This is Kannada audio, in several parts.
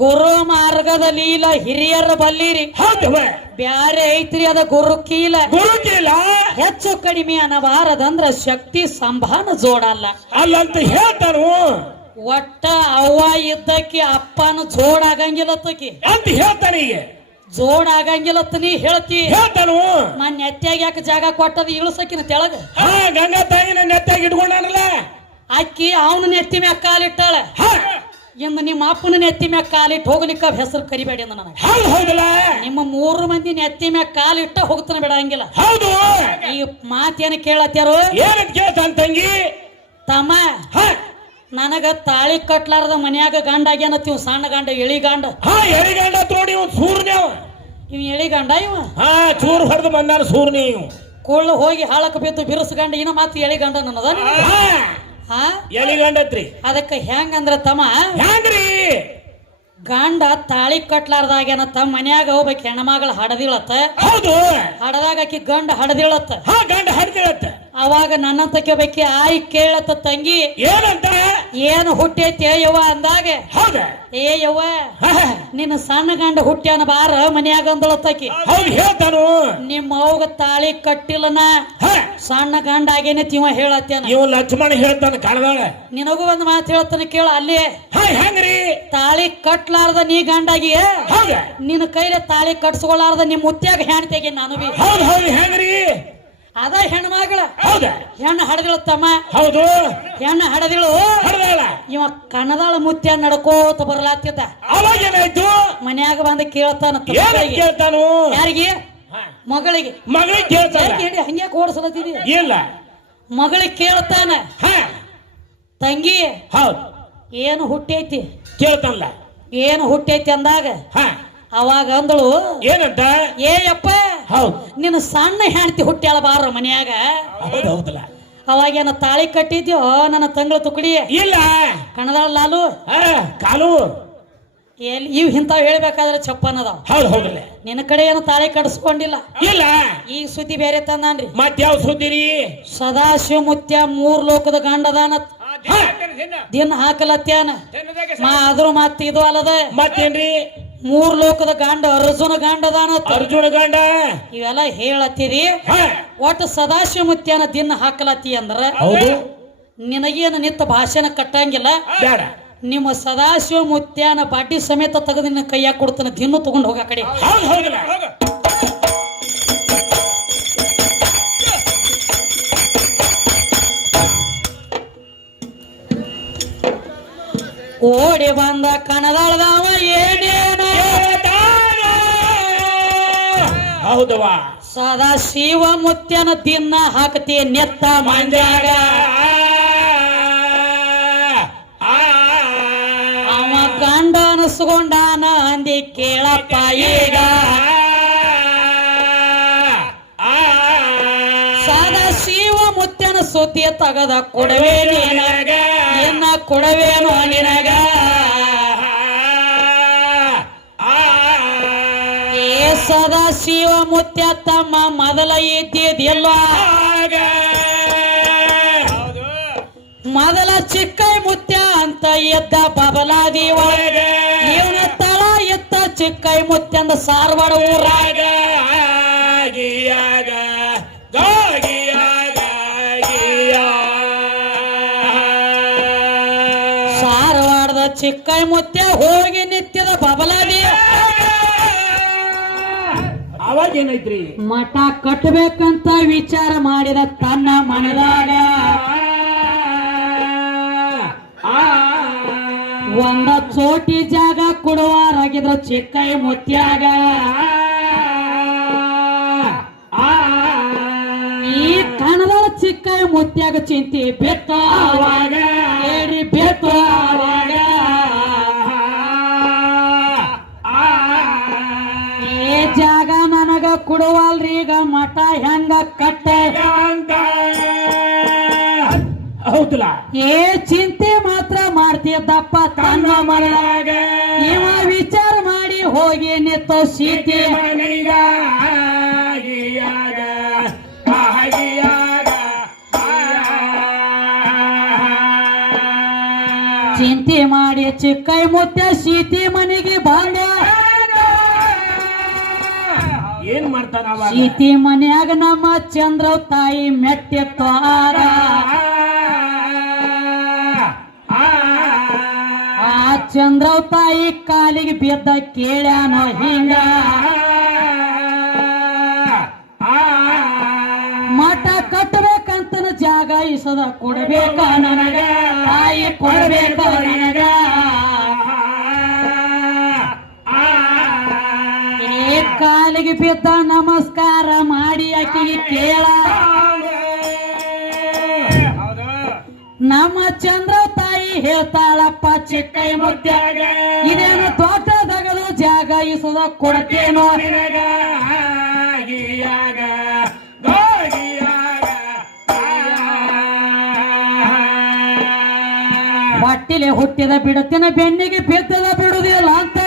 ಗುರು ಮಾರ್ಗದ ಲೀಲ ಹಿರಿಯರ ಬಲ್ಲಿರಿ. ಹೌದವ ಬ್ಯಾರೆ ಐತ್ರಿ ಅದ ಗುರು ಕೀಲ. ಹೆಚ್ಚು ಕಡಿಮೆ ಅನ್ನಬಾರದಂದ್ರ ಶಕ್ತಿ ಸಂಭಾನ ಜೋಡಲ್ಲ. ಅಲ್ಲಂತ ಹೇಳ್ತಾರು ಒಟ್ಟ ಅವ್ವ ಇದ್ದಕ್ಕೆ ಅಪ್ಪನ ಜೋಡ್ ಆಗಂಗಿಲ್ಲತ್ತಕಿ ಅಂತ ಹೇಳ್ತಾರೆ ಈಗ. ಜೋಡ್ ಆಗಂಗಿಲ್ಲತ್ತ ನೀ ಹೇಳ್ತಿ. ಹೇಳ್ತಾನು. ನಾನ್ ನೆತ್ತಾಗ ಯಾಕೆ ಜಾಗ ಕೊಟ್ಟದ ಇಳಿಸಕಿನ ತೆಳಗ? ಹಾ ಗಂಗಾ ತಾಯಿನ ನೆತ್ತಾಗಿ ಇಟ್ಕೊಂಡಾನಲ್ಲ. ಅಕ್ಕಿ ಅವನ ನೆತ್ತಿ ಮ್ಯಾಗ ಕಾಲಿಟ್ಟಾಳ. ಇಂದ ನಿಮ್ಮ ಅಪ್ಪನ ನೆತ್ತಿ ಮ್ಯಾಗ ಕಾಲಿಟ್ಟು ಹೋಗ್ಲಿಕ್ಕ ಹೆಸರು ಕರಿಬೇಡಿ ಅಂದ ನನಗೆ. ಹೌದು ಹೌದಲ್ಲ. ನಿಮ್ಮ ಮೂರು ಮಂದಿ ನೆತ್ತಿ ಮ್ಯಾಗ ಕಾಲಿಟ್ಟ ಬೇಡ ಹಂಗಿಲ್ಲ. ಹೌದು. ಈ ಮಾತೇನ ಕೇಳತ್ತಾರು ಏನಂತ ಕೇಳ್ತಾನ ತಂಗಿ? ತಮ್ಮ ಹಾ. ನನಗ ತಾಳಿ ಕಟ್ಲಾರದ ಮನ್ಯಾಗ ಗಂಡ ಆಗ್ಯಾನತ್ತೀವ್ ಸಣ್ಣ ಗಂಡ ಎಳಿ ಗಂಡ. ಹಾ ಎಳಿಗಂಡ ತೋಡಿ ಇವ್ ಸೂರ್ನೇವ ಇವ್ ಎಳಿ ಗಂಡ ಇವ? ಹಾ ಚೂರ್ ಹೊಡೆದು ಬಂದಾನ ಸೂರ್ನಿ ಇವ್ ಕೊಳ್ಳು ಹೋಗಿ ಹಾಳಕ್ಕೆ ಬಿದ್ದು ಬಿರುಸ್ ಗಂಡ ಇನ್ನ ಮಾತು ಎಳಿ ಗಂಡ ನನ್ನದ ಎಲಿಗಂಡತ್ರಿ ಅದಕ್ಕೆ ಹೆಂಗಂದ್ರ ತಮ್ಮ? ಹೆಂಗ್ರಿ ಗಂಡ ತಾಳಿ ಕಟ್ಲಾರ್ದಾಗೇನ ತಮ್ಮ ಮನ್ಯಾಗ ಹೋಗ್ಬೇಕು ಹೆಣ್ಮಗಳ ಹಡದಿಳತ್ತ? ಹೌದು. ಹಡದಾಗ ಆಕಿ ಗಂಡ ಹಡದಿಳತ್ತ? ಹಾ ಗಂಡ ಹಡ್ದಿರತ್ತ ಅವಾಗ ನನ್ನಂತ ಬೇಕಿ ಆಯ್ ಕೇಳತ್ತ ತಂಗಿ. ಏನಂತ ಏನು ಹುಟ್ಟೈತಿ ಯವ್ವ? ಅಂದಾಗ ಹೌದ? ಏ ಯವ್ವ. ನಿನ್ನ ಸಣ್ಣ ಗಂಡ ಹುಟ್ಟ್ಯಾನ ಬಾರ ಮನ್ಯಾಗ ಹೌದು ಹೇಳ್ತಾನು. ನಿಮ್ಮ ಅವ್ಗ ತಾಳಿ ಕಟ್ಟಿಲ್ಲನ? ಸಣ್ಣ ಗಂಡ ಆಗೇನೈತಿ ಇವ ಹೇಳತ್ತೇನ? ಇವ್ ಲಕ್ಷ್ಮಣ ಹೇಳ್ತಾನ ಕಳದಾಳ ನಿನಗೂ ಒಂದ್ ಮಾತು ಹೇಳ್ತಾನೆ ಕೇಳ ಅಲ್ಲಿ. ಹೆಂಗ್ರಿ? ತಾಳಿ ಕಟ್ಲಾರ್ದ ನೀ ಗಂಡಾಗಿ. ನಿನ್ನ ಕೈಲೆ ತಾಳಿ ಕಟ್ಸ್ಕೊಳಾರ್ದ ನಿಮ್ ಮುತ್ಯಾಗ ಹೆಣ್ತೆಗೆ ನಾನು ಬಿ. ಹೌದು ಹೌದು ಹೆಂಗ್ರಿ? ಅದ ಹೆಣ್ಮಗಳ ಹೌದಾ. ಹೆಣ್ಣು ಹಡದಿಳು ತಮ್ಮ. ಹೌದು. ಹೆಣ್ಣು ಹಡದಿಳು. ಹಡ್ದಾಳ ಇವ ಕಣದಾಳ ಮುತ್ಯ ನಡ್ಕೋತ ಬರ್ಲಾತಿದ್ದ. ಅವಾಗ ಏನಾಯ್ತು ಮನ್ಯಾಗ ಬಂದು ಕೇಳ್ತಾನ. ಕೇಳ್ತಾನು? ಯಾರಿಗೆ? ಮಗಳಿಗೆ. ಮಗಳಿಗೆ ಕೇಳ್ತಾನ? ಹಂಗೆ ಹೇಳಿ? ಹಂಗ್ಯಾಕೆ ಓಡಿಸಲತ್ತಿದಿ ಇಲ್ಲ. ಮಗಳಿಗೆ ಕೇಳ್ತಾನ? ಹ. ತಂಗಿ ಹೌದು. ಏನು ಹುಟ್ಟೈತಿ? ಕೇಳ್ತಾನಲ್ಲ. ಏನು ಹುಟ್ಟೈತಿ ಅಂದಾಗ? ಹ. ಅವಾಗ ಅಂದಳು ಏನಂತ? ಏಯಪ್ಪ ಯಪ್ಪ ಹೌದು. ನಿನ್ನ ಸಣ್ಣ ಹೆಂಡತಿ ಹುಟ್ಟ್ಯಾಳ ಬಾರ ಮನ್ಯಾಗ? ಹೌದು ಹೌದಲ್ಲ. ಅವಾಗೇನ ತಾಳಿ ಕಟ್ಟಿದ್ಯೋ ನನ್ನ ತಂಗಳ ತುಕಡಿ? ಇಲ್ಲ. ಕಣದಾಳ ಲಾಲು? ಕಾಲು. ಎಲ್ಲಿ ಇವ್ ಇಂಥವ್ ಹೇಳ್ಬೇಕಾದ್ರೆ ಚಪ್ಪನದ ಹೌದು ಹೌದಲ್ಲ. ನಿನ್ನ ಕಡೆ ಏನು ತಾಳಿ ಕಡಿಸ್ಕೊಂಡಿಲ್ಲ ಇಲ್ಲ. ಈ ಸುದ್ದಿ ಬೇರೆ ತಂದಾನ್ರಿ. ಮತ್ಯಾವ ಸುದ್ದಿರಿ? ಸದಾಶಿವ ಮುತ್ಯ ಮೂರ್ ಲೋಕದ ಗಂಡದಾನ. ದಿನ ಹಾಕಲತ್ಯಾನ. ಮಾ ಅದ್ರ ಮತ್ತೆ ಇದು ಅಲ್ಲದ. ಮತ್ತೇನ್ರಿ? ಮೂರ್ ಲೋಕದ ಗಂಡ ಅರ್ಜುನ ಗಂಡದಾನ ಅರ್ಜುನ ಗಂಡ. ಇವೆಲ್ಲ ಹೇಳತ್ತೀರಿ. ಒಟ್ಟು ಸದಾಶಿವ ಮುತ್ಯನ ದಿನ ಹಾಕಲತ್ತಿ ಅಂದ್ರ ನಿನಗೇನ ನಿನಗೇನು ನಿತ್ತ ಭಾಷೆನ ಕಟ್ಟಂಗಿಲ್ಲ. ಬೇಡ. ನಿಮ್ಮ ಸದಾಶಿವ ಮುತ್ಯಾನ ಬಾಟಿ ಸಮೇತ ತೆಗೆದು ನಿನ್ನ ಕೈಯಾಗ ಕೊಡ್ತಾನೆ ದಿನ ತಗೊಂಡು ಹೋಗ ಕಡೆ. ಓಡಿ ಬಂದ ಕಣದಾಳದವ ಏನೇನ. ಹೌದವಾ ಸದಾ ಶಿವ ಮುತ್ಯನ ದಿನ ಹಾಕತಿ ನೆತ್ತ ಮಂಜಾಗ. ಅವ ಗಂಡ ಅನಸ್ಕೊಂಡಾನ ಅಂದಿ ಕೇಳಪ್ಪ ಈಗ ಸದಾ ಶಿವ ಮುತ್ಯನ ಸುದ್ದಿ ತಗದ ಕೊಡವೆ ನಿನಗ ಎನ್ನ ಕೊಡವೇನೋ ನಿನಗ. ಏ ಸದಾ ಶಿವ ಮುತ್ಯ ತಮ್ಮ ಮೊದಲ ಇದ್ದಿದ್ದಿಲ್ಲ ಮೊದಲ ಚಿಕ್ಕ ಮುತ್ಯ ಅಂತ ಎದ್ದ ಬಬಲಾದಿ ಒಳಗ ಇವನ ತಳ ಎತ್ತ ಚಿಕ್ಕ ಮುತ್ಯಂದ ಸಾರ್ವಡ ಊರಾಗ. ಸಾರವಾಡದ ಚಿಕ್ಕ ಮುತ್ತೆ ಹೋಗಿ ನಿತ್ಯದ ಬಬಲಾದಿ. ಅವಾಗ ಏನೈತ್ರಿ ಮಠ ಕಟ್ಟಬೇಕಂತ ವಿಚಾರ ಮಾಡಿದ ತನ್ನ ಮನದಾಗ. ಒಂದ ಚೋಟಿ ಜಾಗ ಕೊಡುವಾರಾಗಿದ್ರ ಚಿಕ್ಕಾಯಿ ಮುತ್ಯಾಗ. ಈ ಕಣದ ಚಿಕ್ಕಾಯಿ ಮುತ್ಯಾಗ ಚಿಂತೆ ಬೆತ್ತ ನನಗ ಕೊಡುವಲ್ರಿ ಈಗ ಮಠ ಹೆಂಗ ಕಟ್ಟೆ? ಹೌದಲ್ಲ. ಏ ಚಿಂತೆ ಮಾತ್ರ ಮಾಡ್ತಿದ್ದಪ್ಪ ತನ್ನ ಮರಳಾಗ ಇವ ವಿಚಾರ ಮಾಡಿ ಹೋಗಿ ನಿತ್ತ ಸೀತೆ. ಮನೆಗ ಆಗಿಯಾಗ ಆಗಿಯಾಗ ಚಿಂತೆ ಮಾಡಿ ಚಿಕ್ಕೈ ಮುತ್ಯ ಸೀತೆ ಮನೆಗೆ ಬಂದ ಏನ್ ಮಾಡ್ತಾನ ಸೀತಿ ಮನ್ಯಾಗ ನಮ್ಮ ಚಂದ್ರ ತಾಯಿ ಮೆಟ್ಟೆ ಆ ಚಂದ್ರ ತಾಯಿ ಕಾಲಿಗೆ ಬಿದ್ದ ಕೇಳ್ಯಾನ ಹಿಂಗ ಮಠ ಕಟ್ಟಬೇಕಂತನ ಜಾಗ ಇಸದ ಕೊಡ್ಬೇಕ ನನಗ ತಾಯಿ ಕೊಡ್ಬೇಕ ನನಗ ಕಾಲಿಗೆ ಬಿದ್ದ ನಮಸ್ಕಾರ ಮಾಡಿ ಆಕೆಗೆ ಕೇಳ. ನಮ್ಮ ಚಂದ್ರ ತಾಯಿ ಹೇಳ್ತಾಳಪ್ಪ ಚಿಕ್ಕೈ ಮುತ್ಯ ಇದೇನು ತೋಟದಗಲು ಜಾಗ ಇಸದ ಕೊಡ್ತೇನೋ ಹೊಟ್ಟಿಲೆ ಹುಟ್ಟಿದ ಬಿಡುತ್ತಿನ ಬೆನ್ನಿಗೆ ಬಿದ್ದದ ಬಿಡುದಿಲ್ಲ ಅಂತ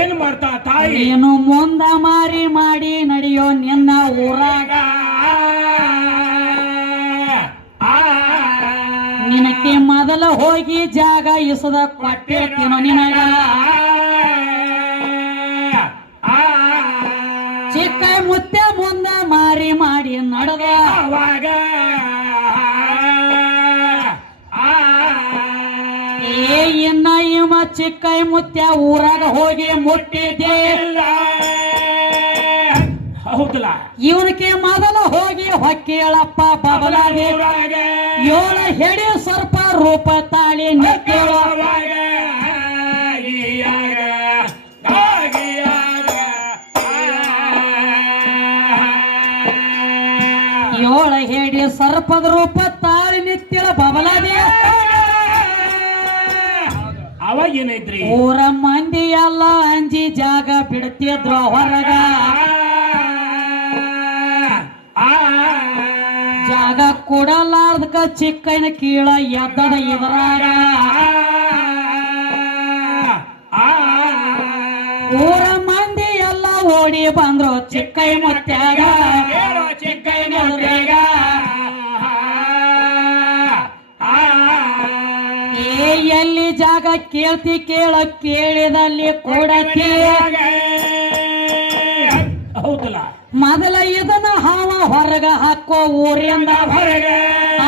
ಏನ್ ಮಾಡ್ತಾ ತಾಯಿ? ಏನು ಮುಂದ ಮಾರಿ ಮಾಡಿ ನಡೆಯೋ ನಿನ್ನ ಊರಾಗ. ನಿನಕ್ಕೆ ಮೊದಲ ಹೋಗಿ ಜಾಗ ಇಸದ ಕೊಟ್ಟಿರ್ತೀನೋ ನಿನಗ. ಚಿಕ್ಕ ಮುತ್ತೆ ಮುಂದ ಮಾರಿ ಮಾಡಿ ನಡೆದ. ಇನ್ನ ಚಿಕ್ಕೈ ಮುತ್ಯ ಊರಾಗ ಹೋಗಿ ಮುಟ್ಟಿದ್ದೆ. ಹೌದಲ್ಲ? ಇವನಿಗೆ ಮೊದಲು ಹೋಗಿ ಹೊಕ್ಕೇಳಪ್ಪ ಬಬಲಾಗಿ. ಏಳ ಹೆಡಿ ಸರ್ಪ ರೂಪ ತಾಳಿ ನಿಕ್ಕೇಳು ಏಳ ಹೆಡಿ ಸರ್ಪದ ರೂಪ ಏನೈತ್ರಿ ಊರ ಮಂದಿ ಎಲ್ಲ ಅಂಜಿ ಜಾಗ ಬಿಡ್ತಿದ್ರು ಹೊರಗ ಜಾಗ ಕೊಡಲಾರ್ದಕ ಚಿಕ್ಕನ ಕೀಳ ಎದ್ದದ ಇದ್ರಾಗ ಊರ ಮಂದಿ ಎಲ್ಲ ಓಡಿ ಬಂದ್ರು ಚಿಕ್ಕೈ ಮುತ್ಯಾಗ ಕೇಳ್ತಿ ಕೇಳ ಕೇಳಿದಲ್ಲಿ ಕೊಡತಿ. ಹೌದಲ್ಲ? ಮೊದಲ ಇದನ್ನ ಹಾವ ಹೊರಗ ಹಾಕೋ ಊರಿಂದ. ಹೊರಗ.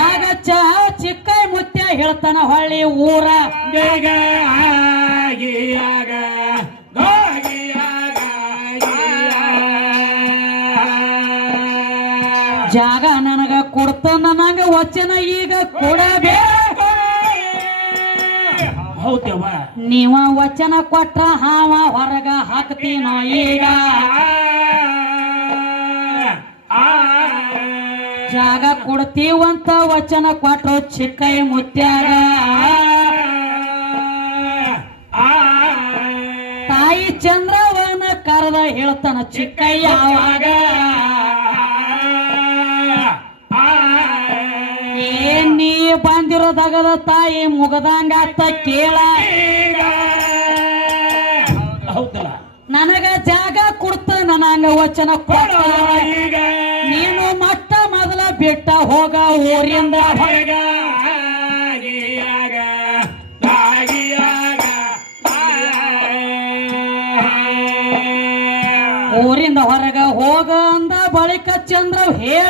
ಆಗ ಚಹ ಚಿಕ್ಕ ಮುತ್ಯ ಹೇಳ್ತಾನ ಹೊಳ್ಳಿ ಊರ. ಜಾಗ ನನಗ ಕೊಡ್ತ ನನಗ ವಚನ ಈಗ ಕೊಡಬೇಕು ನೀವ ವಚನ ಕೊಟ್ಟ ಹಾವ ಹೊರಗ ಹಾಕ್ತೀನೋ ಈಗ ಜಾಗ ಕೊಡ್ತೀವಂತ ವಚನ ಕೊಟ್ರು ಚಿಕ್ಕೈ ಮುತ್ಯಾಗ ತಾಯಿ ಚಂದ್ರವನ ಕರೆದ ಹೇಳ್ತಾನ ಚಿಕ್ಕೈ ಅವಾಗ ಬಂದಿರೋದಾಗದ ತಾಯಿ ಮುಗದಂಗ ಕೇಳ. ಹೌದಲ್ಲ? ನನಗ ಜಾಗ ಕೊಡ್ತ ನನಂಗ ವಚನ ನೀನು ಮಟ್ಟ ಮೊದಲ ಬಿಟ್ಟ ಹೋಗ ಊರಿಂದ ಹೊರಗ ಊರಿಂದ ಹೊರಗ ಹೋಗ ಅಂದ ಬಳಿಕ ಚಂದ್ರ ಹೇಳ.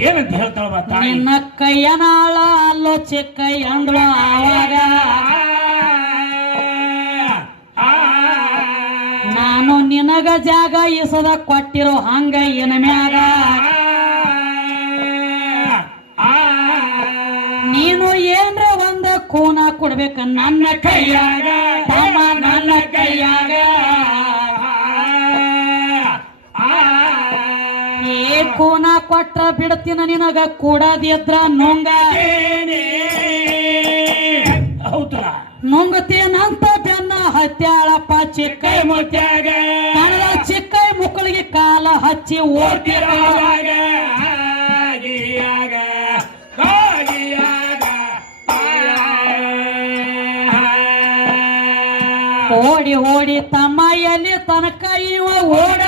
ಏನಂತ ಹೇಳ್ತಾಳ ತಾಯಿ? ನಿನ್ನ ಕೈಯನಾಳ ಅಲ್ಲೋ ಚಿಕ್ಕ ಆವಾಗ. ನಾನು ನಿನಗ ಜಾಗ ಇಸದ ಕೊಟ್ಟಿರೋ ಹಂಗ ಏನ ಮ್ಯಾಗ. ನೀನು ಏನ್ರ ಒಂದ ಕೋನ ಕೊಡ್ಬೇಕ ನನ್ನ ಕೈಯಾಗ. ತಮ್ಮ ನನ್ನ ಕೈಯಾಗ. ಏ ಕೂನ ಕೊಟ್ರ ಬಿಡ್ತೀನ ನಿನಗ ಕೂಡದಿದ್ರ ನುಂಗ. ಹೌದಲ್ಲ? ನುಂಗತೇನಂತ ಬೆನ್ನ ಹತ್ಯಾಳಪ್ಪ ಚಿಕ್ಕೈ ಮುತ್ಯಾಗ. ಕಣದ ಚಿಕ್ಕೈ ಮುಕ್ಕಳಿಗೆ ಕಾಲ ಹಚ್ಚಿ ಆಗಿಯಾಗ ಓಡಿ ಓಡಿ ತಮ್ಮ ಎಲ್ಲಿ ತನಕ ಇವ ಓಡ.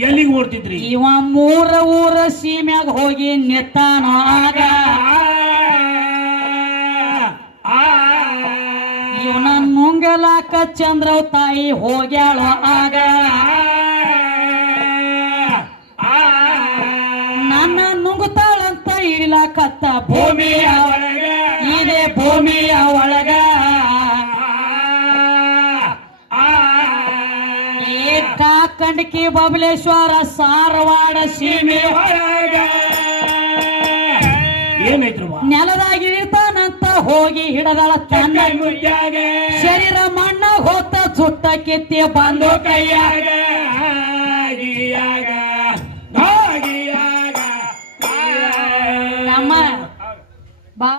ಎಲ್ಲಿಗೆ ಓಡ್ತಿದ್ರಿ ಇವ ಮೂರ ಊರ ಸೀಮ್ಯಾಗ ಹೋಗಿ ನೆತ್ತಾನ ಆಗ ಇವನ ನುಂಗಲಾಕ ಚಂದ್ರವ್ ತಾಯಿ ಹೋಗ್ಯಾಳ ಆಗ ನನ್ನ ನುಂಗುತ್ತಾಳಂತ ಇಳಿಲಾಕತ್ತ ಭೂಮಿಯ ಒಳಗ ಇದೆ ಭೂಮಿಯ ಒಳಗ ಕಾಕಂಡಕಿ ಬಬಲೇಶ್ವರ ಸಾರವಾಡ ಸೀಮೆ ಏನೈತ್ರು ನೆಲದಾಗಿ ಇರ್ತಾನಂತ ಹೋಗಿ ಹಿಡದಳ ಮುದ್ಯಾಗ ಶರೀರ ಮಣ್ಣ ಹೋತ ಸುಟ್ಟ ಕಿತ್ತಿ ಬಂದು ಕೈಯಾಗ